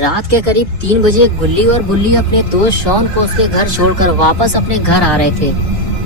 रात के करीब 3 बजे गुल्ली और बुल्ली अपने दोस्त शॉन को उसके घर छोड़कर वापस अपने घर आ रहे थे।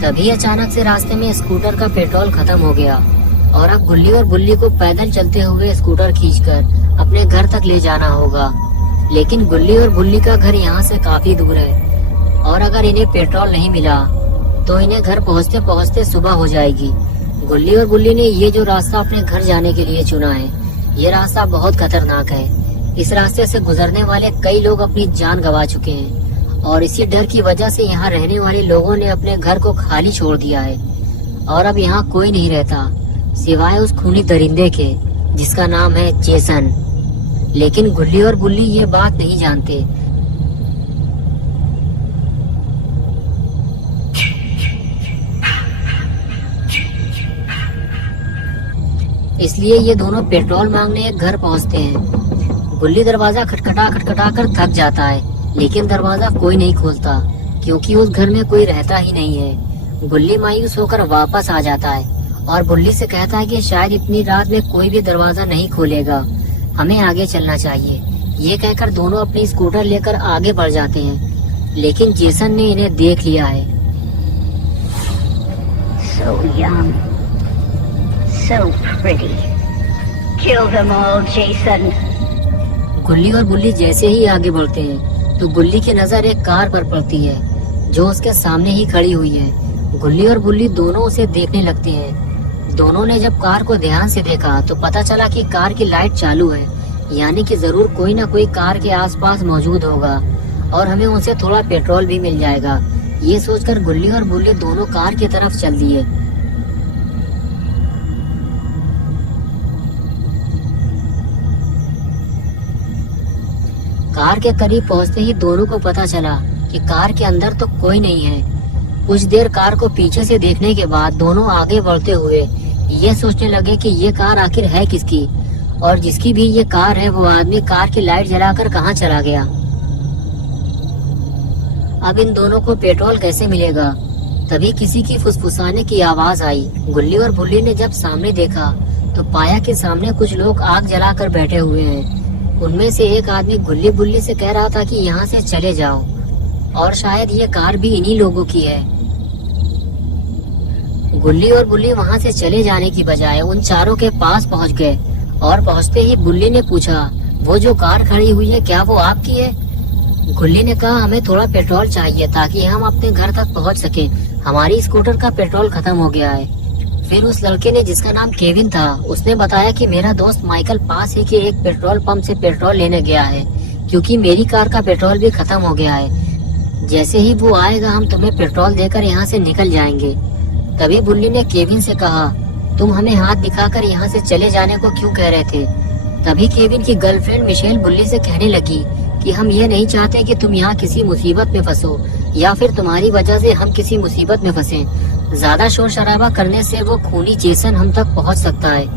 तभी अचानक से रास्ते में स्कूटर का पेट्रोल खत्म हो गया और अब गुल्ली और बुल्ली को पैदल चलते हुए स्कूटर खींचकर अपने घर तक ले जाना होगा। लेकिन गुल्ली और बुल्ली का घर यहाँ से काफी दूर है और अगर इन्हें पेट्रोल नहीं मिला तो इन्हें घर पहुँचते पहुँचते सुबह हो जाएगी। गुल्ली और बुल्ली ने ये जो रास्ता अपने घर जाने के लिए चुना है, ये रास्ता बहुत खतरनाक है। इस रास्ते से गुजरने वाले कई लोग अपनी जान गंवा चुके हैं और इसी डर की वजह से यहाँ रहने वाले लोगों ने अपने घर को खाली छोड़ दिया है और अब यहाँ कोई नहीं रहता सिवाय उस खूनी दरिंदे के जिसका नाम है जेसन। लेकिन गुल्ली और बुल्ली ये बात नहीं जानते। इसलिए ये दोनों पेट्रोल मांगने एक घर पहुंचते हैं। गुल्ली दरवाजा खटखटा खटखटा कर थक जाता है, लेकिन दरवाजा कोई नहीं खोलता क्योंकि उस घर में कोई रहता ही नहीं है। गुल्ली मायूस होकर वापस आ जाता है और बुल्ली से कहता है कि शायद इतनी रात में कोई भी दरवाजा नहीं खोलेगा, हमें आगे चलना चाहिए। ये कहकर दोनों अपनी स्कूटर लेकर आगे बढ़ जाते हैं, लेकिन जेसन ने इन्हें देख लिया है। So young, so pretty. Kill them all, Jason. गुल्ली और बुल्ली जैसे ही आगे बढ़ते हैं तो गुल्ली की नजर एक कार पर पड़ती है जो उसके सामने ही खड़ी हुई है। गुल्ली और बुल्ली दोनों उसे देखने लगते हैं। दोनों ने जब कार को ध्यान से देखा तो पता चला कि कार की लाइट चालू है, यानी कि जरूर कोई ना कोई कार के आसपास मौजूद होगा और हमें उनसे थोड़ा पेट्रोल भी मिल जाएगा। ये सोचकर गुल्ली और बुल्ली दोनों कार की तरफ चल दिए। कार के करीब पहुंचते ही दोनों को पता चला कि कार के अंदर तो कोई नहीं है। कुछ देर कार को पीछे से देखने के बाद दोनों आगे बढ़ते हुए ये सोचने लगे कि ये कार आखिर है किसकी और जिसकी भी ये कार है वो आदमी कार की लाइट जलाकर कहाँ चला गया। अब इन दोनों को पेट्रोल कैसे मिलेगा। तभी किसी की फुसफुसाने की आवाज आई। गुल्ली और बुल्ली ने जब सामने देखा तो पाया कि सामने कुछ लोग आग जलाकर बैठे हुए हैं। उनमें से एक आदमी गुल्ली बुल्ली से कह रहा था कि यहाँ से चले जाओ और शायद ये कार भी इन्हीं लोगों की है। गुल्ली और बुल्ली वहाँ से चले जाने की बजाय उन चारों के पास पहुँच गए और पहुँचते ही बुल्ली ने पूछा, वो जो कार खड़ी हुई है क्या वो आपकी है? गुल्ली ने कहा, हमें थोड़ा पेट्रोल चाहिए ताकि हम अपने घर तक पहुँच सके। हमारी स्कूटर का पेट्रोल खत्म हो गया है। फिर उस लड़के ने जिसका नाम केविन था उसने बताया कि मेरा दोस्त माइकल पास ही के एक पेट्रोल पंप से पेट्रोल लेने गया है क्योंकि मेरी कार का पेट्रोल भी खत्म हो गया है। जैसे ही वो आएगा हम तुम्हें पेट्रोल देकर यहाँ से निकल जाएंगे। तभी बुल्ली ने केविन से कहा, तुम हमें हाथ दिखाकर यहाँ से चले जाने को क्यों कह रहे थे? तभी केविन की गर्लफ्रेंड मिशेल बुल्ली से कहने लगी कि हम ये नहीं चाहते कि तुम यहाँ किसी मुसीबत में फंसो या फिर तुम्हारी वजह से हम किसी मुसीबत में फंसे। ज्यादा शोर शराबा करने से वो खूनी जेसन हम तक पहुँच सकता है।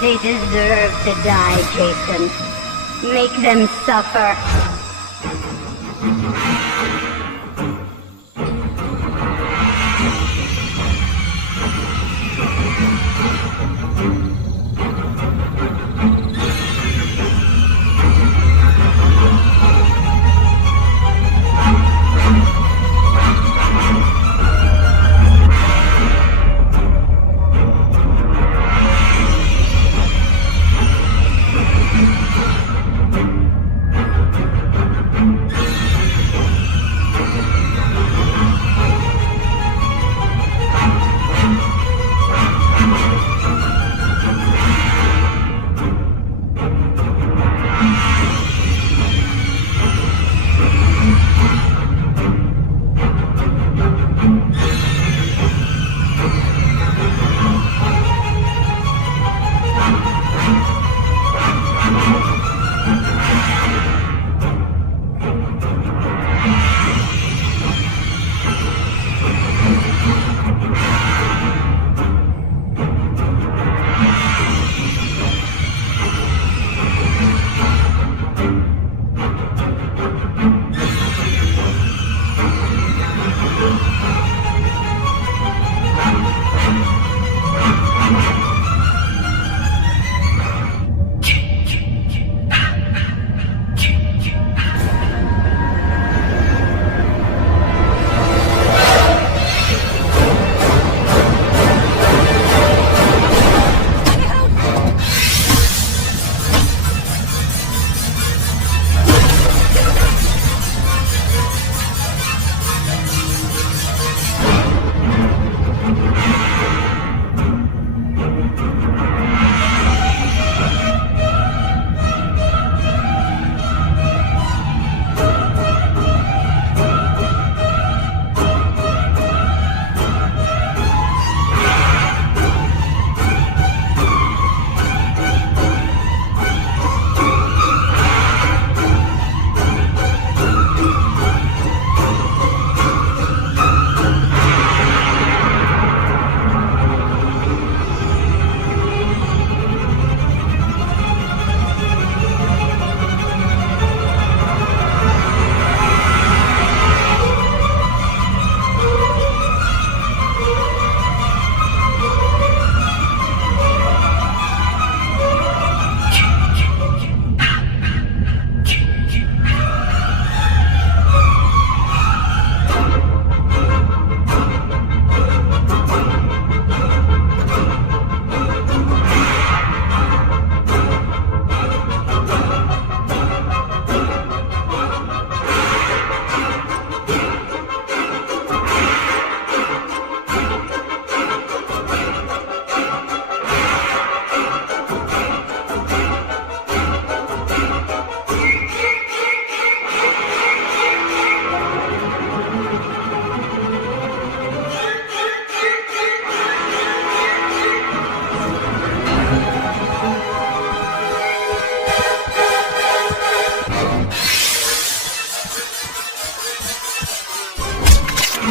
They deserve to die, Jason. Make them suffer.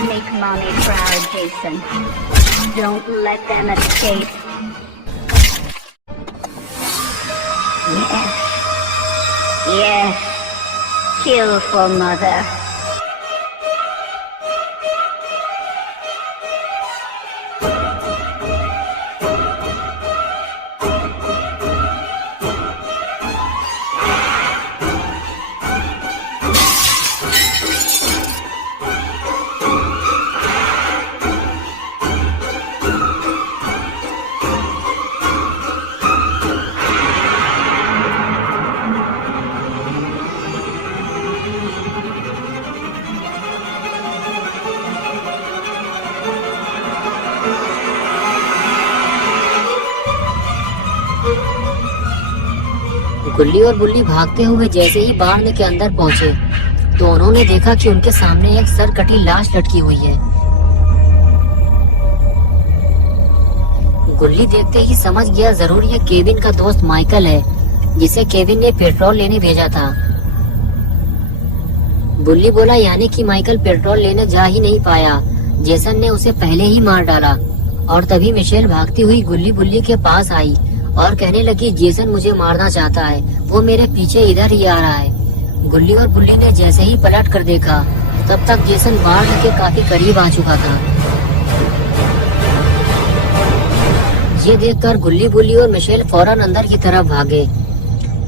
Make mommy proud, Jason. Don't let them escape. Yes. Yes. Kill for mother. गुल्ली और बुल्ली भागते हुए जैसे ही बाढ़ के अंदर पहुंचे तो उन्होंने देखा कि उनके सामने एक सर कटी लाश लटकी हुई है। गुल्ली देखते ही समझ गया जरूर ये केविन का दोस्त माइकल है जिसे केविन ने पेट्रोल लेने भेजा था। बुल्ली बोला यानी कि माइकल पेट्रोल लेने जा ही नहीं पाया, जेसन ने उसे पहले ही मार डाला। और तभी मिशेल भागती हुई गुल्ली बुल्ली के पास आई और कहने लगी जेसन मुझे मारना चाहता है, वो मेरे पीछे इधर ही आ रहा है। गुल्ली और बुल्ली ने जैसे ही पलट कर देखा तब तक जेसन बाढ़ के काफी करीब आ चुका था। ये देखकर गुल्ली बुल्ली और मिशेल फौरन अंदर की तरफ भागे।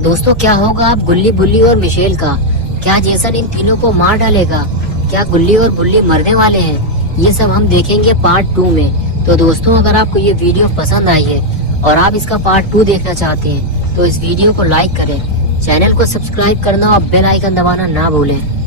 दोस्तों क्या होगा अब गुल्ली बुल्ली और मिशेल का? क्या जेसन इन तीनों को मार डालेगा? क्या गुल्ली और बुल्ली मरने वाले हैं? ये सब हम देखेंगे पार्ट 2 में। तो दोस्तों अगर आपको ये वीडियो पसंद आई है और आप इसका पार्ट 2 देखना चाहते हैं तो इस वीडियो को लाइक करें, चैनल को सब्सक्राइब करना और बेल आइकन दबाना ना भूलें।